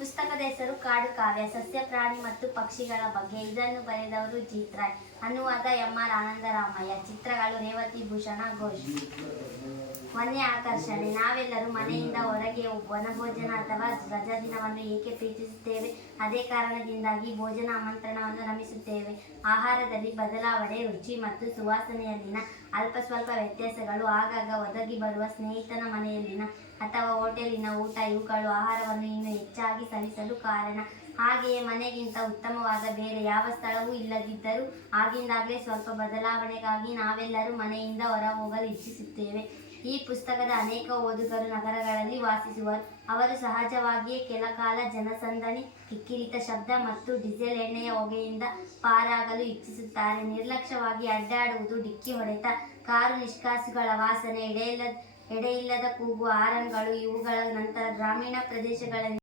ಪುಸ್ತಕದ ಹೆಸರು ಕಾಡು ಕಾವ್ಯ. ಸಸ್ಯ, ಪ್ರಾಣಿ ಮತ್ತು ಪಕ್ಷಿಗಳ ಬಗ್ಗೆ ಇದನ್ನು ಬರೆದವರು ಜೀತ್ ರಾಯ್ ಅನುವಾದ ಎಂ ಆರ್ ಆನಂದರಾಮಯ್ಯ. ಚಿತ್ರಗಳು ರೇವತಿ, ಭೂಷಣ, ಘೋಷ್. ಮನೆ ಆಕರ್ಷಣೆ. ನಾವೆಲ್ಲರೂ ಮನೆಯಿಂದ ಹೊರಗೆ ವನಭೋಜನ ಅಥವಾ ರಜಾ ದಿನವನ್ನು ಏಕೆ ಪ್ರೀತಿಸುತ್ತೇವೆ? ಅದೇ ಕಾರಣದಿಂದಾಗಿ ಭೋಜನ ಆಮಂತ್ರಣವನ್ನು ರಮಿಸುತ್ತೇವೆ. ಆಹಾರದಲ್ಲಿ ಬದಲಾವಣೆ, ರುಚಿ ಮತ್ತು ಸುವಾಸನೆಯಲ್ಲಿನ ಅಲ್ಪ ಸ್ವಲ್ಪ ವ್ಯತ್ಯಾಸಗಳು ಆಗಾಗ ಒದಗಿ ಬರುವ ಸ್ನೇಹಿತನ ಮನೆಯಲ್ಲಿನ ಅಥವಾ ಹೋಟೆಲಿನ ಊಟ, ಇವುಗಳು ಆಹಾರವನ್ನು ಇನ್ನೂ ಹೆಚ್ಚಾಗಿ ಸವಿಸಲು ಕಾರಣ. ಹಾಗೆಯೇ ಮನೆಗಿಂತ ಉತ್ತಮವಾದ ಬೇರೆ ಯಾವ ಸ್ಥಳವೂ ಇಲ್ಲದಿದ್ದರೂ, ಆಗಿಂದಾಗಲೇ ಸ್ವಲ್ಪ ಬದಲಾವಣೆಗಾಗಿ ನಾವೆಲ್ಲರೂ ಮನೆಯಿಂದ ಹೊರ ಹೋಗಲು ಇಚ್ಛಿಸುತ್ತೇವೆ. ಈ ಪುಸ್ತಕದ ಅನೇಕ ಓದುಗರು ನಗರಗಳಲ್ಲಿ ವಾಸಿಸುವರು. ಅವರು ಸಹಜವಾಗಿಯೇ ಕೆಲ ಕಾಲ ಜನಸಂದಣಿ, ಕಿಕ್ಕಿರಿತ ಶಬ್ದ ಮತ್ತು ಡೀಸೆಲ್ ಎಣ್ಣೆಯ ಹೊಗೆಯಿಂದ ಪಾರಾಗಲು ಇಚ್ಛಿಸುತ್ತಾರೆ. ನಿರ್ಲಕ್ಷ್ಯವಾಗಿ ಅಡ್ಡಾಡುವುದು ಡಿಕ್ಕಿ ಹೊಡೆತ, ಕಾರು ನಿಷ್ಕಾಸಿಗಳ ವಾಸನೆ, ಎಡೆಯಿಲ್ಲದ ಎಡೆಯಿಲ್ಲದ ಕೂಗು ಆರನ್ಗಳು ಇವುಗಳ ನಂತರ ಗ್ರಾಮೀಣ ಪ್ರದೇಶಗಳಲ್ಲಿ